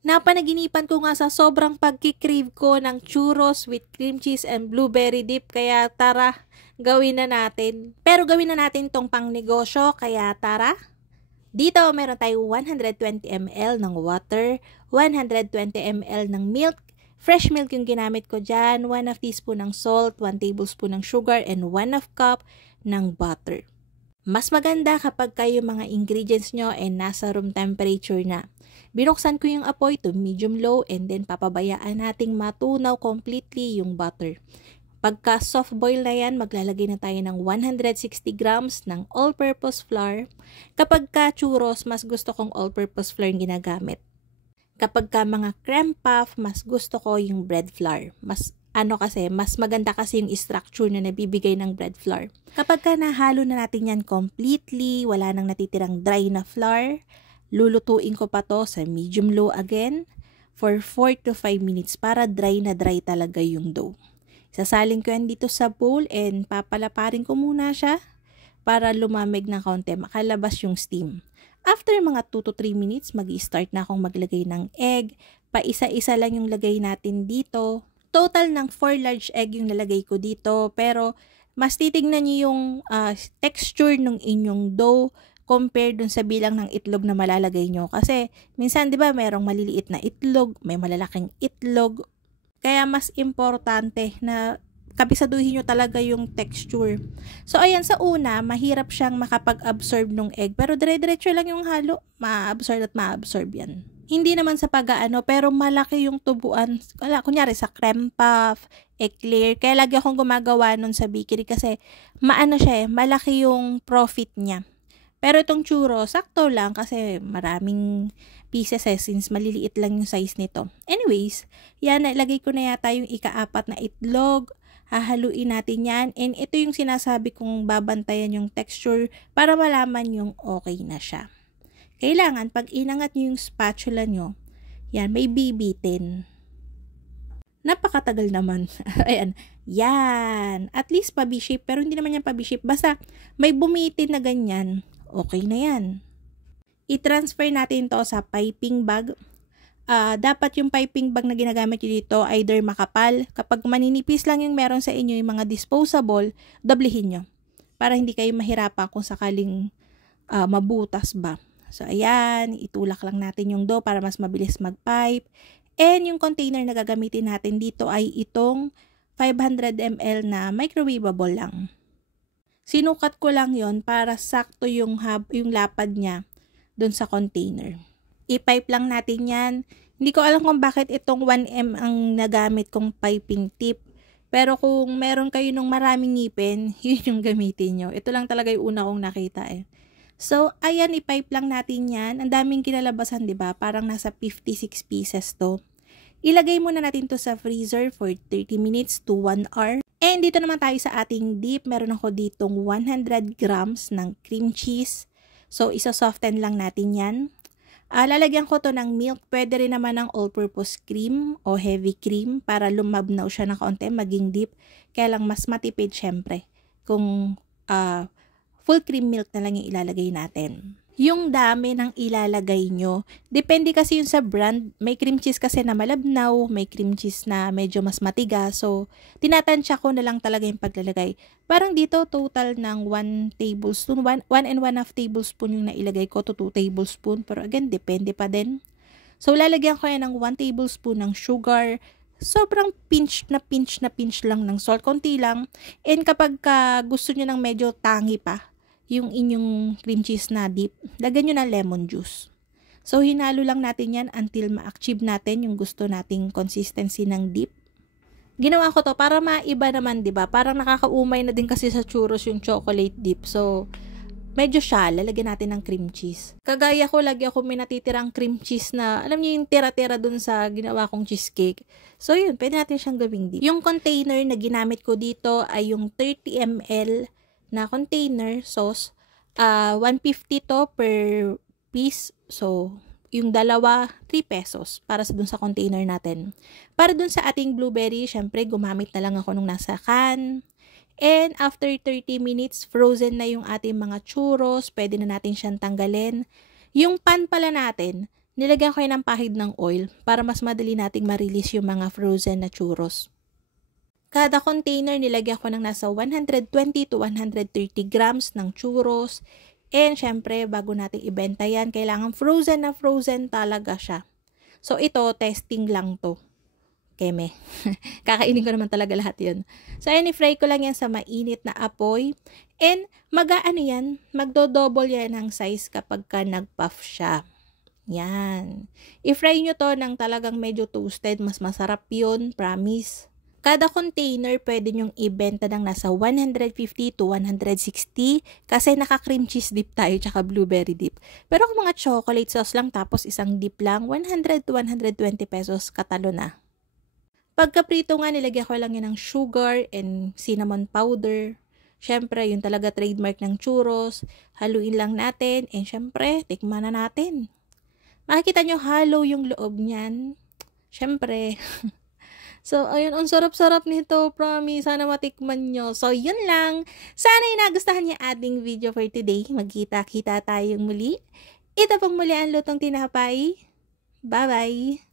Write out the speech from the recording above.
Napanaginipan ko nga sa sobrang pagkikrave ko ng churros with cream cheese and blueberry dip, kaya tara, gawin na natin. Pero gawin na natin tong pang negosyo, kaya tara. Dito meron tayong 120 ml ng water, 120 ml ng milk, fresh milk yung ginamit ko dyan, 1 teaspoon ng salt, 1 tablespoon ng sugar, and 1 cup ng butter. Mas maganda kapag kayo mga ingredients nyo ay nasa room temperature na. Binuksan ko yung apoy to medium-low and then papabayaan nating matunaw completely yung butter. Pagka soft boil na yan, maglalagay na tayo ng 160 grams ng all-purpose flour. Kapag ka churros, mas gusto kong all-purpose flour yung ginagamit. Kapag ka mga creme puff, mas gusto ko yung bread flour. Mas maganda kasi yung structure na nabibigay ng bread flour. Kapag ka nahalo na natin yan completely, wala nang natitirang dry na flour, lulutuin ko pa to sa medium-low again for 4 to 5 minutes para dry na dry talaga yung dough. Sasalin ko yan dito sa bowl and papalaparin ko muna siya para lumamig na kaunti, makalabas yung steam. After mga 2 to 3 minutes, mag-i-start na akong maglagay ng egg. Paisa-isa lang yung lagay natin dito. Total ng 4 large egg yung nalagay ko dito, pero mas titignan niyo yung texture ng inyong dough compare dun sa bilang ng itlog na malalagay nyo. Kasi minsan 'di ba merong maliliit na itlog, may malalaking itlog. Kaya mas importante na kabisaduhin nyo talaga yung texture. So ayan, sa una, mahirap siyang makapag-absorb ng egg, pero dire-diretso lang yung halo, ma-absorb at ma-absorb yan. Hindi naman sa pag-aano, pero malaki yung tubuan. Kunyari sa creme puff, eclair. Kaya lagi akong gumagawa nun sa bakery kasi malaki yung profit niya. Pero itong churro, sakto lang kasi maraming pieces since maliliit lang yung size nito. Anyways, yan, ilagay ko na yata yung ika-4 na itlog. Hahaluin natin yan. And ito yung sinasabi kong babantayan yung texture para malaman yung okay na siya. Kailangan, pag inangat nyo yung spatula nyo, yan, may bibitin. Napakatagal naman. Ayan. Yan. At least pa-B-shape, pero hindi naman yan pa-B-shape. Basta may bumitin na ganyan, okay na yan. I-transfer natin to sa piping bag. Dapat yung piping bag na ginagamit nyo dito, either makapal. Kapag maninipis lang yung meron sa inyo, yung mga disposable, doblehin nyo. Para hindi kayo mahirapan kung sakaling mabutas ba. So, ayan, itulak lang natin yung dough para mas mabilis mag-pipe. And yung container na gagamitin natin dito ay itong 500 ml na microwavable lang. Sinukat ko lang yon para sakto yung lapad niya dun sa container. I-pipe lang natin yan. Hindi ko alam kung bakit itong 1M ang nagamit kong piping tip. Pero kung meron kayo ng maraming ngipin, yun yung gamitin nyo. Ito lang talaga yung una kong nakita So, ayan, i-pipe lang natin yan. Ang daming kinalabasan, di ba? Parang nasa 56 pieces to. Ilagay muna natin to sa freezer for 30 minutes to 1 hour. And dito naman tayo sa ating dip. Meron ako ditong 100 grams ng cream cheese. So, isa-soften lang natin yan. Lalagyan ko to ng milk. Pwede rin naman ng all-purpose cream o heavy cream para lumabnaw siya ng kaunti, maging dip. Kaya lang mas matipid syempre kung full cream milk na lang yung ilalagay natin. Yung dami ng ilalagay nyo, depende kasi yun sa brand. May cream cheese kasi na malabnaw, may cream cheese na medyo mas matigas. So, tinatansya ko na lang talaga yung paglalagay. Parang dito, total ng 1 tablespoon, 1 and 1/2 tablespoon yung nailagay ko to 2 tablespoon. Pero again, depende pa din. So, lalagyan ko yan ng 1 tablespoon ng sugar. Sobrang pinch lang ng salt. Konti lang. And kapag gusto nyo ng medyo tangi pa, yung inyong cream cheese na dip, lagyan nyo ng lemon juice. So, hinalo lang natin yan until ma-achieve natin yung gusto nating consistency ng dip. Ginawa ko to para maiba naman, diba? Parang nakakaumay na din kasi sa churros yung chocolate dip. So, medyo siya, lalagyan natin ng cream cheese. Kagaya ko, lagi ako may natitirang cream cheese na, alam niyo yung tira-tira dun sa ginawa kong cheesecake. So, yun, pwede natin siyang gawing dip. Yung container na ginamit ko dito ay yung 30 ml na container sauce. 150 to per piece. So, yung dalawa, 3 pesos para sa dun sa container natin. Para dun sa ating blueberry, syempre, gumamit na lang ako nung nasa can. And after 30 minutes, frozen na yung ating mga churros. Pwede na natin siyang tanggalin. Yung pan pala natin, Nilagyan ko yan ng pahid ng oil para mas madali nating ma-release yung mga frozen na churros. Kada container nilagyan ko ng nasa 120 to 130 grams ng churros. And syempre, bago natin ibenta yan, kailangan frozen na frozen talaga siya. So ito, testing lang to. Keme. Kakainin ko naman talaga lahat yun. So ayan, i-fry ko lang yan sa mainit na apoy. And magdo-double yan ng size kapag ka nag-puff siya. Yan. I-fry nyo to ng talagang medyo toasted. Mas masarap yun, promise. Kada container pwede nyong ibenta ng nasa 150 to 160 kasi naka-cream cheese dip tayo tsaka blueberry dip. Pero kung mga chocolate sauce lang tapos isang dip lang, 100 to 120 pesos katalo na. Pagkaprito nga, nilagyan ko lang yan ng sugar and cinnamon powder. Syempre, yun talaga trademark ng churros. Haluin lang natin and syempre, tikman na natin. Makikita nyo halo yung loob niyan. Syempre. So, ayun, ang sarap-sarap nito, promise. Sana matikman nyo. So, yun lang. Sana nagustuhan niyo ating video for today. Magkita-kita tayong muli. Ito pong muli ang lutong tinapay. Bye-bye!